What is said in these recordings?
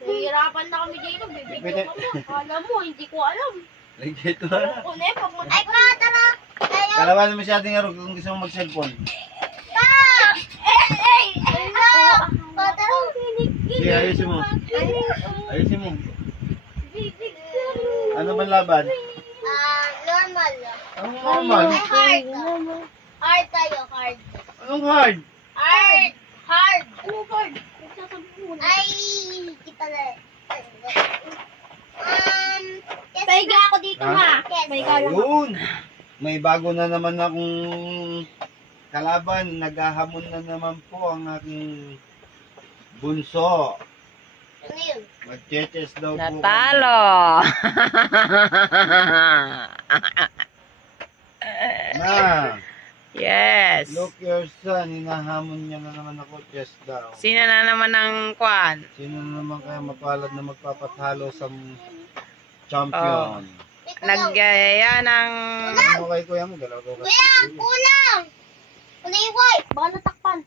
Nahihirapan na kami dito. Bibigyan ko mo. Kala mo, hindi ko alam. Nagkito na. Ay, pa, tara. Kalaban mo masyadong araw kung gusto mo mag-cellphone. Sige, ayusin mo. Ayusin mo. Ano ba laban? Normal lang. Anong normal? Hard. Hard tayo, hard. Anong hard? Hard. Hard. Ano hard? Ay, kita na. Pahiga ako dito, ma. Pahiga lang. Ayun. May bago na naman akong kalaban. Naghahamon na naman po ang aking bunso. Ano yun? Mag-cheches daw po. Natalo! Na, Yes. look your son. Hinahamon niya na naman ako. Chess daw. Sino na naman ang kwan? Sino na naman kaya mapalad na magpapatalo sa champion? Nagyaya ng... Ano kay kuya mo? Dalawa ko kasi. Kuya, kulang! Kuliway! Baka natakpan.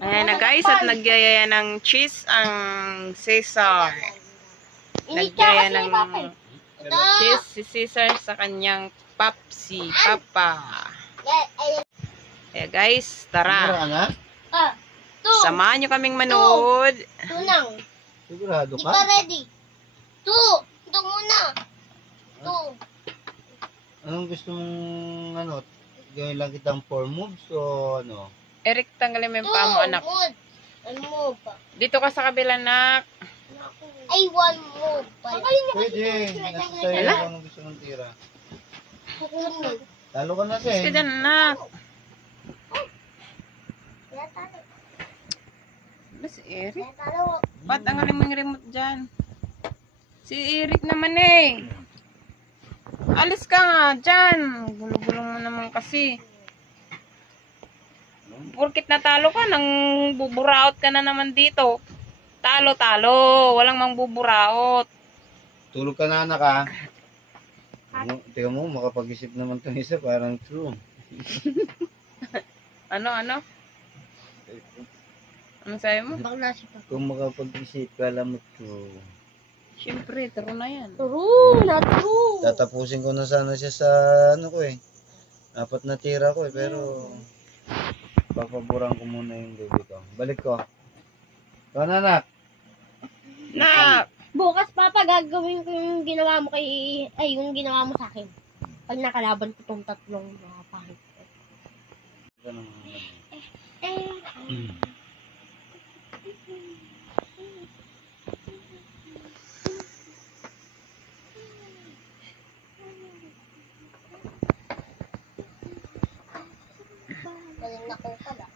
Ayan na guys, at nagyaya ng cheese ang Cesar. Nagyaya ng cheese si Cesar sa kanyang papsi, papa. Kaya guys, tara. Sigurado ka na? Samahan nyo kaming manood. Tunang. Sigurado Di ka? pa ready. Two. Ito muna. Two. Anong gusto mong ano? Gawin lang kitang 4 moves o ano? Eric, tanggalin mo yung paa mo, anak. Mood. One move. Dito ka sa kabila, anak. Ay, one move. Pwede. Nasa sa'yo Ala? kung anong gusto ng tira. Talo ka na siya Sige eh. dyan, anak. Ba si Eric? Ba't tanggalin mo yung remote dyan? Si Eric naman eh. Alis ka nga dyan. Gulo-gulo mo naman kasi. Porkit natalo ka, nang buburaot ka na naman dito. Talo-talo. Walang mang buburaot. Tulog ka na anak ha. Ano, tingnan mo, makapag-isip naman itong isa, parang true. Ano? Ano sabi mo? Bakla siya pa. Kung makapag-isip ka, alam mo true. Siyempre, taro na yan. True, not true. Tatapusin ko na sana siya sa ano ko eh. 4 na tira ko eh, pero papaboran ko muna yung baby ko. Balik ko. Ikaw na anak. Nak! Bukas, Papa, gagawin ko yung ginawa mo yung ginawa mo sa akin. Pag nakalaban ko tong tatlong mga pangit. Ikaw na muna. Galing na ko pala.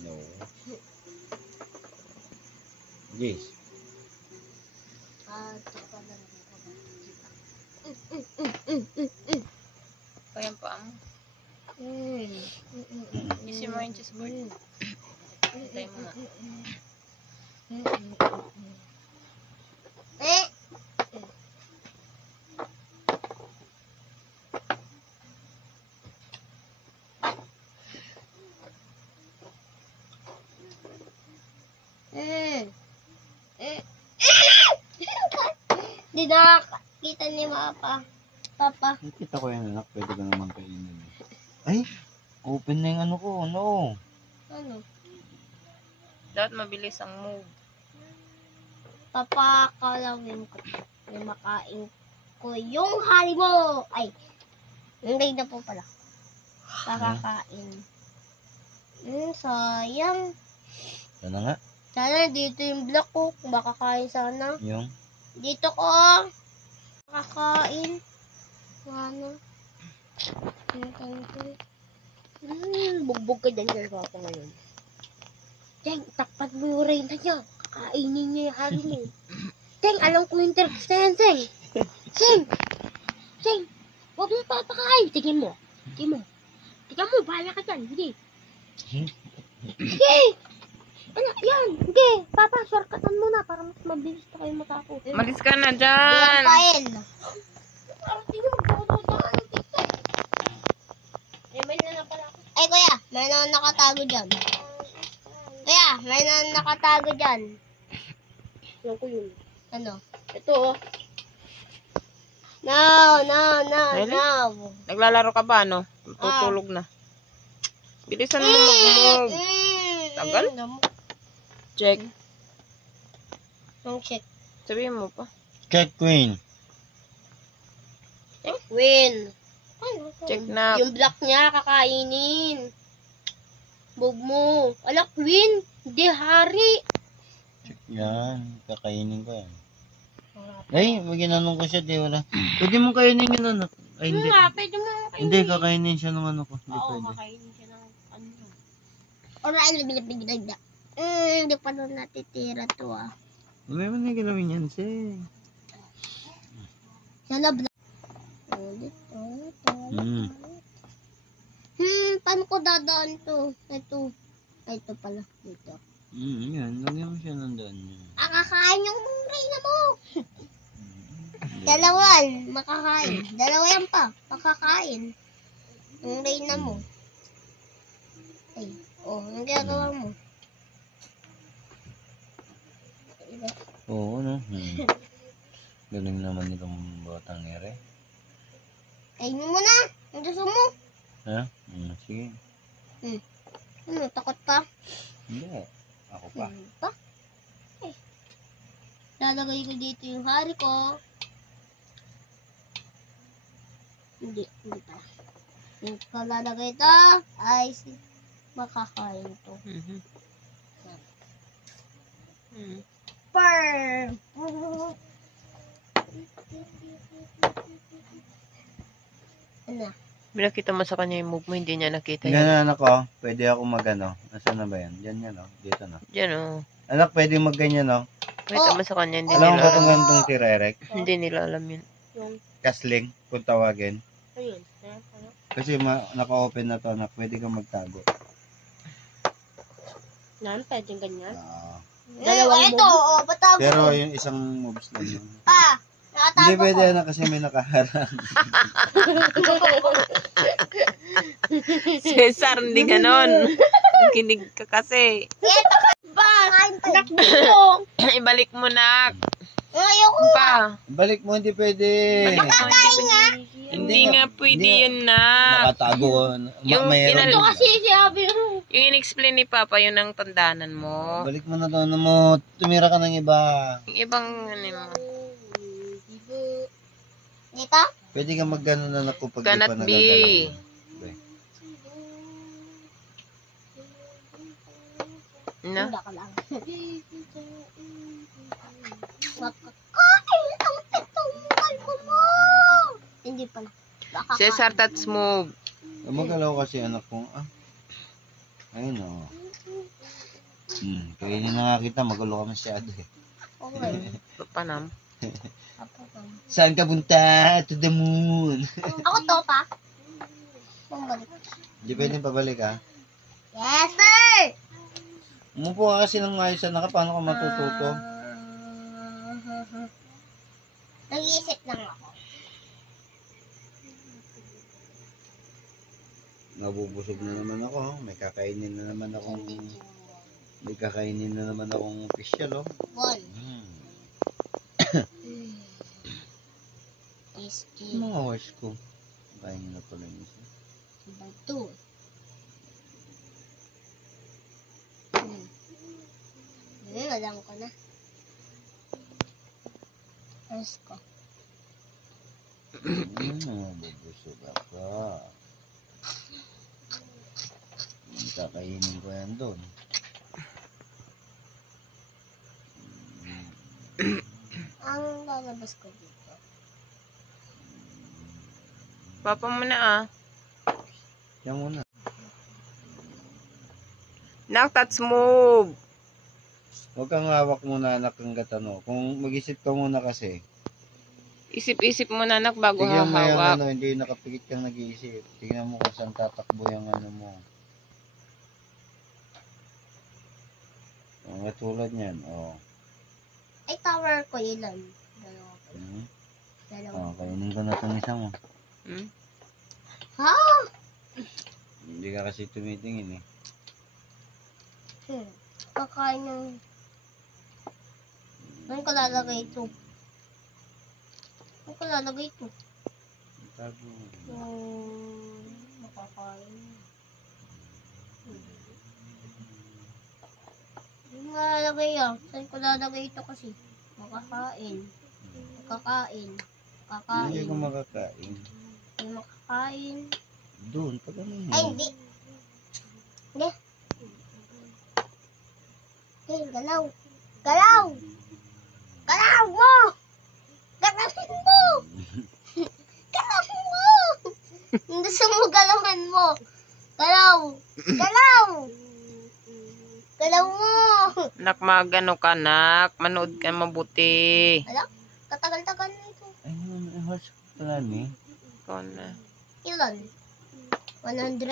No. Yes. Kaya pa mo. Isi mo yung chessboard. Hintay mo na. Di nakakita ni Papa. Nakita ko yan anak, pwede ka naman kainin. Ay, open na yung ano ko, no. Ano? Dapat mabilis ang move. Papakalawin ko. Yung makain ko yung hari mo. Ay, hindi na po pala. Pakakain. Sayang. Yan na nga, Sana dito yung black ko. Kung makakain sana. yung Dito ko. Makakain. Ano? Bugbog ka dyan gagawa ko ngayon. Jeng, takpat mo yung reyna niya. Kakainin niya yung hari mo. Jeng, alam ko yung tricks na yan, Jeng. Jeng, huwag mo papakain. Tingin mo. Tingin mo, bahala ka dyan. Hindi. Sige. Ano, yan. Okay, Papa, shortcutan muna para mas mabilis na kayo matapos. Malis ka na Yan, dyan. Kael. Ay, kuya, may nakatago dyan. Kuya, may nakatago dyan. Yan ko yun. Ano? Ito, oh. No, Really? no. Naglalaro ka ba, no? Tutulog na. Bilisan mo mag-move. Tagal? Check. Yung check. Sabihin mo pa. Check queen. Win. Check na. Yung black niya, kakainin. Bog mo. Alak, win. Hindi, hari. Check yan. Kakainin ko yan. Ay, may ginanong ko siya, di wala. Pwede mong kainin yun, anak. Ay, hindi. Pwede mo Hindi, kakainin siya ng ano ko. Hindi pwede. kakainin siya ng ano. Alright, binibigdag. Hindi pa doon natitira to ah. May mga ginawin yan, si. Sana black. Paano ko dadaan to? Ito. Ay, ito pala. Dito. Yan. Lagyan mo siya ng daan niya. Kakain yung reyna mo. Dalawan, makakain. Dalawa yan pa, makakain. Yung reyna mo. Ay, ang ginagawa mo. Oo, no? Galing naman itong batang ere. Kainin mo na. Ang gusto mo. Ha? Sige. Ano, takot ka? Hindi. Ako pa. Pa? Eh. Lalagay ko dito yung hari ko. Hindi pa. Yung kalalagay ito ay makakain to. Per! Ano? Binakita mo sa kanya yung move mo, hindi niya nakita Yan, yan. anak ko. Pwede ako magano. Nasaan na ba yan? Diyan yan, no? Dito, no? Diyan, oh. Anak, pwede magganyan, no? Pakita mo sa kanya, hindi Alam mo nila ba itong alam. ganitong tirerek? Hindi nila alam yun. Kasling, kung tawagin. Ayun. Kasi naka-open na to, anak. Pwede kang magtago. Nan, pwedeng ganyan. Dalawang ito, patago. Pero yung isang moves lang yun. Pa, nakatago Hindi ko. pwede, anak, kasi may nakaharang. Cesar, hindi ganon. Kinig ka kasi. Pa, kain pa. Nakbulong. Ibalik mo na. Ayoko. Pa. Balik mo, hindi pwede. Balik mo, hindi nga pwede yun na. Nakatago. Yung Mayroon. Ito kasi sabi ko. Yung in-explain ni Papa, yun ang tandanan mo. Balik mo na to, ano mo. Tumira ka ng iba. Yung ibang ano mo. Dito? Pwede ka mag-gano na ako pag di Cannot pa be. nagagalaw. No? Handa ka lang. Makakain ang pitong kalbo mo. Hindi pala. Cesar, touch move. Magalaw kasi anak ko. Ayun o. Kainin na nga kita, magulo ka masyado eh. Okay. Panam. Saan ka punta? To the moon. Ako to pa. Bumalik. Hindi pwedeng pabalik ha. Yes, sir! Umupo ka kasi ng ayos na paano ka matututo? Nag-iisip lang ako. Nabubusog na naman ako. May kakainin na naman akong official oh. One. Is Mga horse ko. Kain na pala yung isa. number 2. Alam ko na. Ayos ko. Nabubusog ako. Kakainin ko yan doon. Ang lalabas ko dito. Papa mo na ah. Yan muna. Nak, touch move. Huwag kang hawak muna anak hanggat ano. Kung mag-isip ka muna kasi. Isip-isip mo na anak bago Tignan mo yung hahawak. ano, hindi nakapikit kang nag-iisip. Tignan mo kung saan tatakbo yung ano mo. Ang katulad niyan, oh. Ay, tower ko ilan? Dalawa pa. Hmm? Dalawa. Oh, kainin ko na itong isa mo. Hmm? Ha? Hindi ka kasi tumitingin eh. Kakain ng... Saan ko lalagay ito? Saan ko lalagay ito? Tago. Makakain. Hindi nga lalagay ah. Saan ko lalagay ito kasi? Makakain. Makakain. Hindi Makakain. ko makakain. Hindi makakain. Doon, pag ano yun. Ay, hindi. Hindi. Okay, galaw. Galaw! Galaw mo! Galawin mo! Galawin mo! Hindi sa mo galawin mo. Galaw! Galaw! Galaw mo! Nak, magano ka, nak. Manood ka mabuti. Ala, katagal-tagal na ito. Ay, naman, horse ko pala ni. Ikaw na. Ilan? 100.